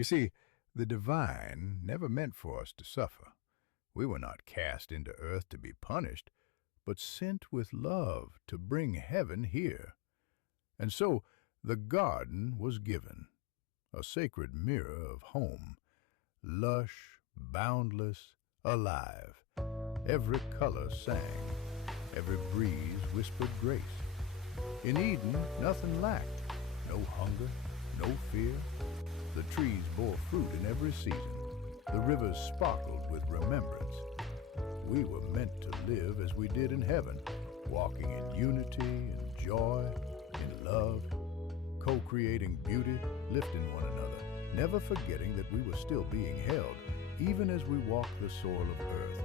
You see, the divine never meant for us to suffer. We were not cast into earth to be punished, but sent with love to bring heaven here. And so the garden was given, a sacred mirror of home, lush, boundless, alive. Every color sang, every breeze whispered grace. In Eden, nothing lacked, no hunger, no fear. The trees bore fruit in every season. The rivers sparkled with remembrance. We were meant to live as we did in heaven, walking in unity and joy, in love, co-creating beauty, lifting one another, never forgetting that we were still being held, even as we walked the soil of earth.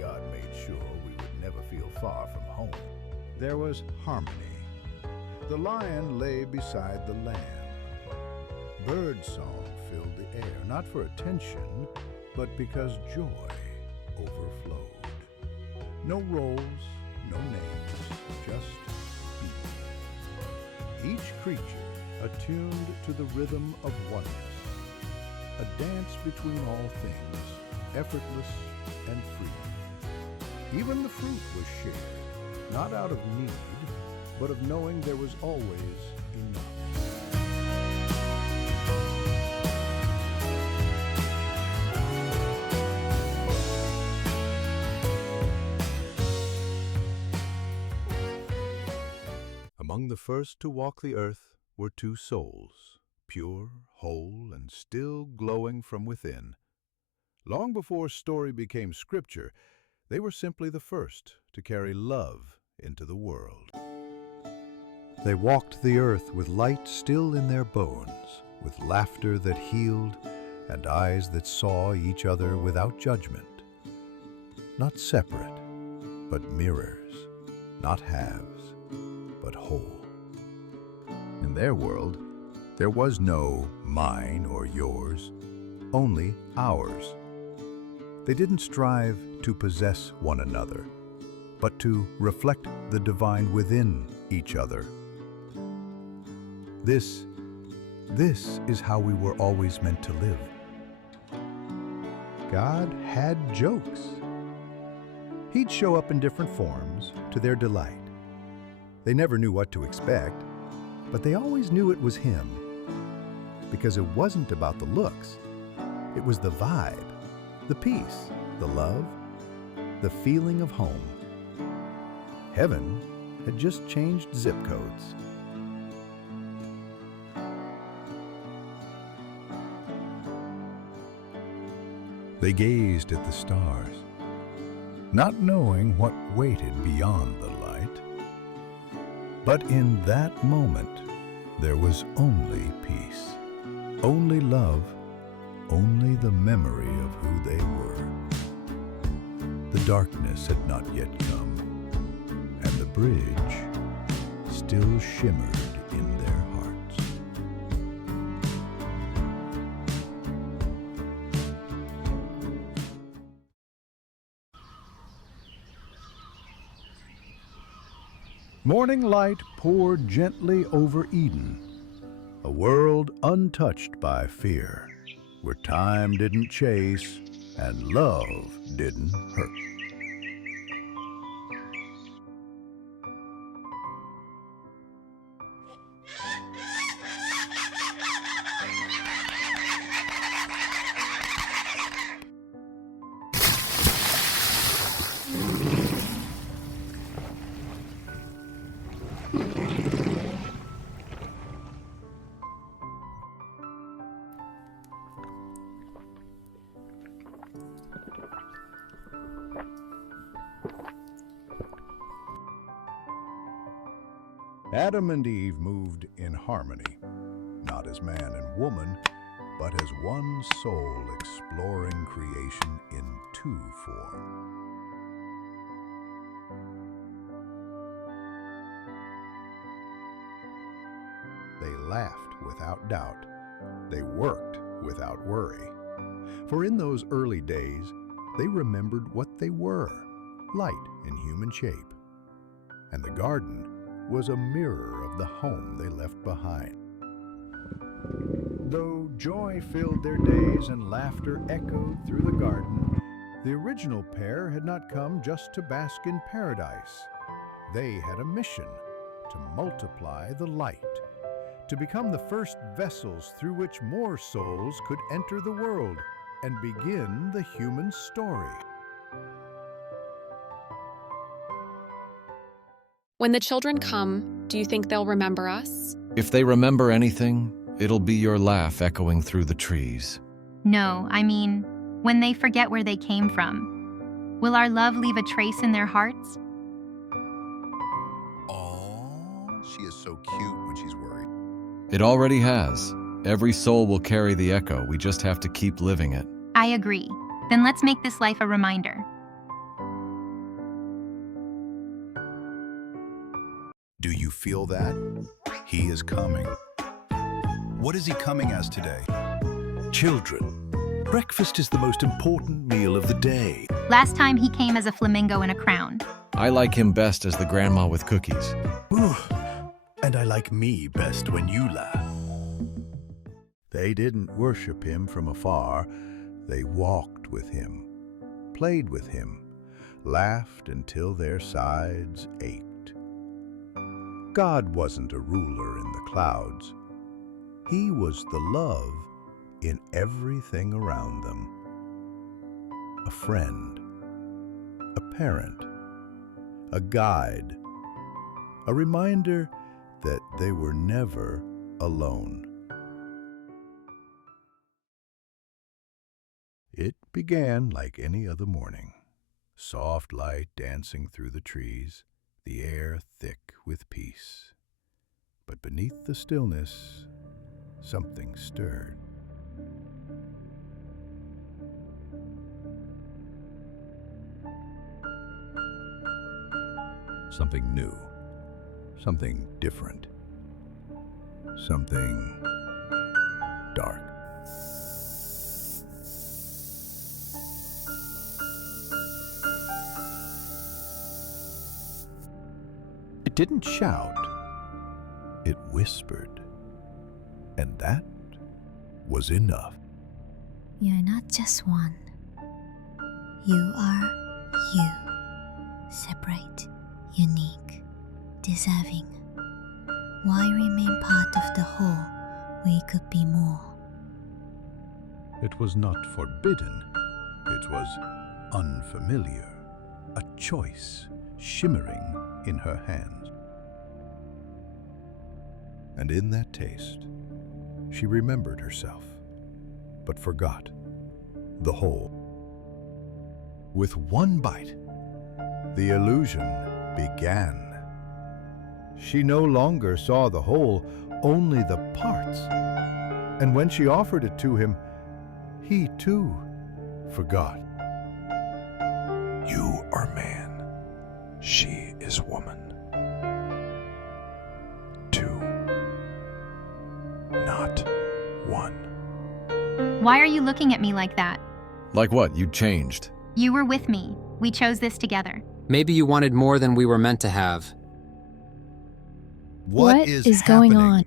God made sure we would never feel far from home. There was harmony. The lion lay beside the lamb. Bird song filled the air, not for attention, but because joy overflowed. No roles, no names, just being. Each creature attuned to the rhythm of oneness, a dance between all things, effortless and free. Even the fruit was shared, not out of need, but of knowing there was always enough. Among the first to walk the earth were two souls, pure, whole, and still glowing from within. Long before story became scripture, they were simply the first to carry love into the world. They walked the earth with light still in their bones, with laughter that healed, and eyes that saw each other without judgment. Not separate, but mirrors, not halves, but whole. In their world, there was no mine or yours, only ours. They didn't strive to possess one another, but to reflect the divine within each other. This is how we were always meant to live. God had jokes. He'd show up in different forms to their delight. They never knew what to expect, but they always knew it was him. Because it wasn't about the looks. It was the vibe, the peace, the love, the feeling of home. Heaven had just changed zip codes. They gazed at the stars, not knowing what waited beyond the light. But in that moment, there was only peace, only love, only the memory of who they were. The darkness had not yet come, and the bridge still shimmered in their hearts. Morning light poured gently over Eden, a world untouched by fear, where time didn't chase and love didn't hurt. Adam and Eve moved in harmony, not as man and woman, but as one soul exploring creation in two forms. They laughed without doubt. They worked without worry. For in those early days, they remembered what they were, light in human shape. And the garden was a mirror of the home they left behind. Though joy filled their days and laughter echoed through the garden, the original pair had not come just to bask in paradise. They had a mission to multiply the light, to become the first vessels through which more souls could enter the world and begin the human story. When the children come, do you think they'll remember us? If they remember anything, it'll be your laugh echoing through the trees. No, I mean, when they forget where they came from, will our love leave a trace in their hearts? Aww, she is so cute when she's worried. It already has. Every soul will carry the echo. We just have to keep living it. I agree. Then let's make this life a reminder. Do you feel that? He is coming. What is he coming as today? Children, breakfast is the most important meal of the day. Last time he came as a flamingo in a crown. I like him best as the grandma with cookies. Ooh, and I like me best when you laugh. They didn't worship him from afar. They walked with him, played with him, laughed until their sides ached. God wasn't a ruler in the clouds. He was the love in everything around them. A friend, a parent, a guide, a reminder that they were never alone. It began like any other morning. Soft light dancing through the trees, the air thick with peace. But beneath the stillness, something stirred. Something new, something different, something dark. It didn't shout, it whispered, and that was enough. You're not just one. You are you. Separate, unique, deserving. Why remain part of the whole? We could be more. It was not forbidden, it was unfamiliar, a choice shimmering in her hands. And in that taste, she remembered herself, but forgot the whole. With one bite, the illusion began. She no longer saw the whole, only the parts. And when she offered it to him, he too forgot. You are man. She is woman. Two, not one. Why are you looking at me like that? Like what? You changed. You were with me. We chose this together. Maybe you wanted more than we were meant to have. What is going happening? on?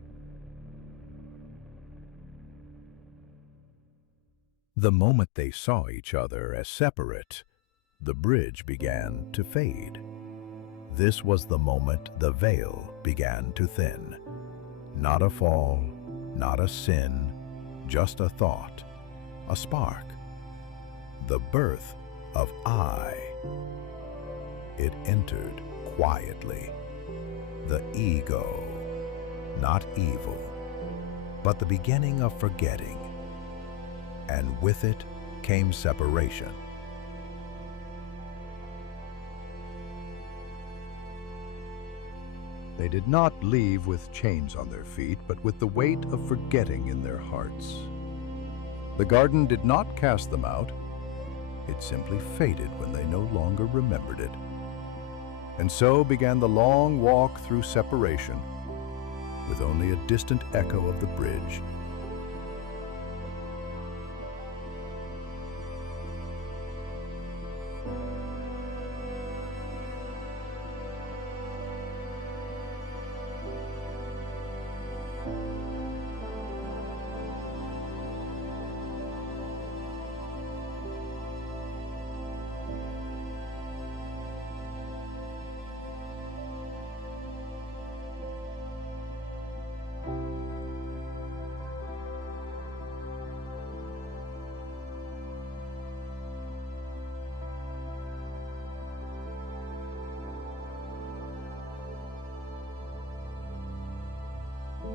The moment they saw each other as separate, the bridge began to fade. This was the moment the veil began to thin. Not a fall, not a sin, just a thought, a spark. The birth of I. It entered quietly. The ego, not evil, but the beginning of forgetting. And with it came separation. They did not leave with chains on their feet, but with the weight of forgetting in their hearts. The garden did not cast them out. It simply faded when they no longer remembered it. And so began the long walk through separation, with only a distant echo of the bridge.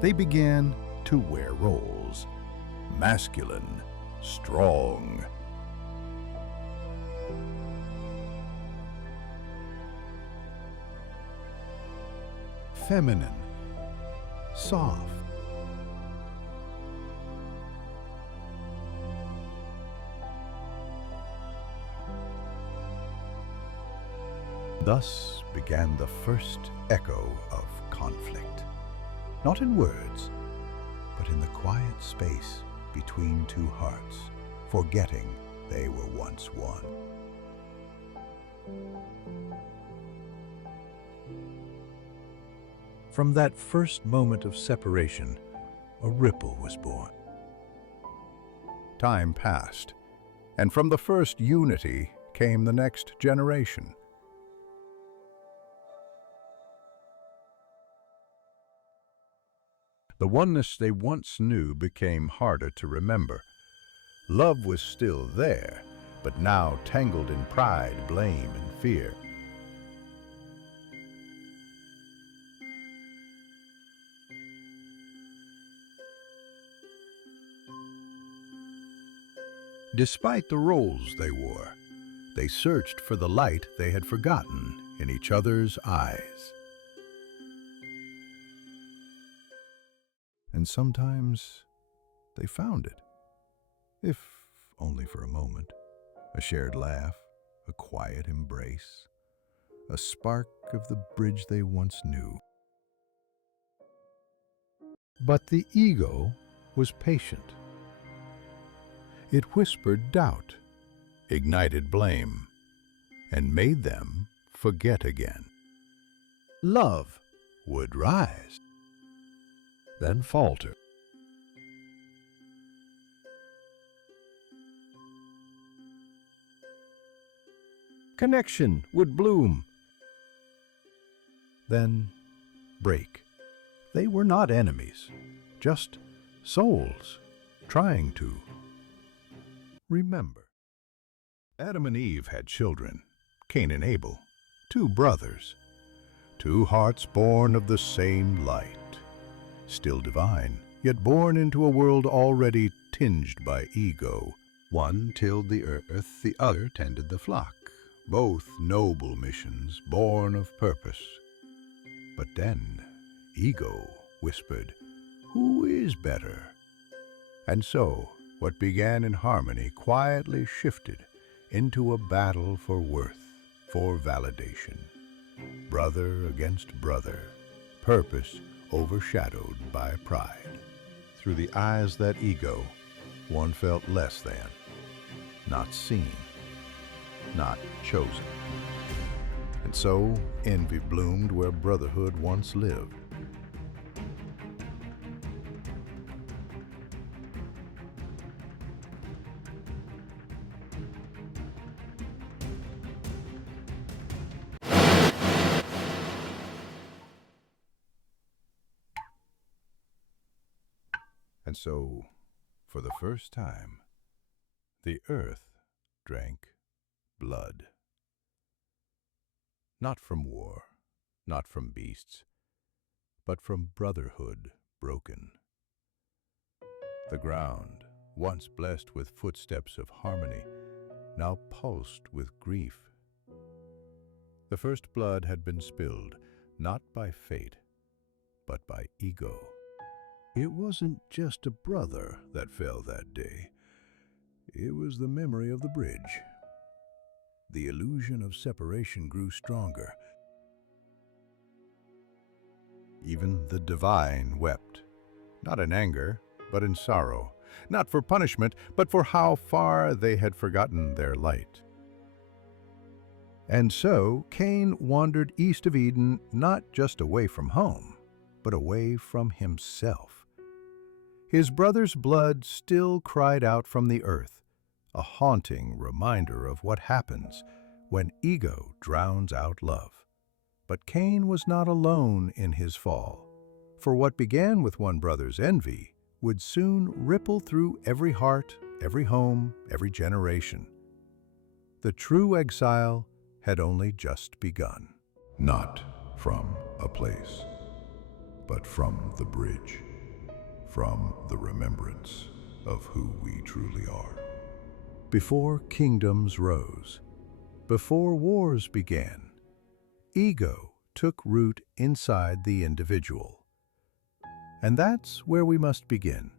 They began to wear roles. Masculine, strong. Feminine, soft. Thus began the first echo of conflict. Not in words, but in the quiet space between two hearts, forgetting they were once one. From that first moment of separation, a ripple was born. Time passed, and from the first unity came the next generation. The oneness they once knew became harder to remember. Love was still there, but now tangled in pride, blame, and fear. Despite the roles they wore, they searched for the light they had forgotten in each other's eyes. And sometimes they found it, if only for a moment. A shared laugh, a quiet embrace, a spark of the bridge they once knew. But the ego was patient. It whispered doubt, ignited blame, and made them forget again. Love would rise, then falter. Connection would bloom, then break. They were not enemies, just souls trying to remember. Adam and Eve had children, Cain and Abel, two brothers, two hearts born of the same light. Still divine, yet born into a world already tinged by ego. One tilled the earth, the other tended the flock. Both noble missions, born of purpose. But then, ego whispered, "Who is better?" And so, what began in harmony quietly shifted into a battle for worth, for validation. Brother against brother, purpose overshadowed by pride. Through the eyes that ego, one felt less than, not seen, not chosen. And so envy bloomed where brotherhood once lived. And so, for the first time, the earth drank blood. Not from war, not from beasts, but from brotherhood broken. The ground, once blessed with footsteps of harmony, now pulsed with grief. The first blood had been spilled, not by fate, but by ego. It wasn't just a brother that fell that day. It was the memory of the bridge. The illusion of separation grew stronger. Even the divine wept, not in anger, but in sorrow, not for punishment, but for how far they had forgotten their light. And so Cain wandered east of Eden, not just away from home, but away from himself. His brother's blood still cried out from the earth, a haunting reminder of what happens when ego drowns out love. But Cain was not alone in his fall, for what began with one brother's envy would soon ripple through every heart, every home, every generation. The true exile had only just begun, not from a place, but from the bridge, from the remembrance of who we truly are. Before kingdoms rose, before wars began, ego took root inside the individual. And that's where we must begin.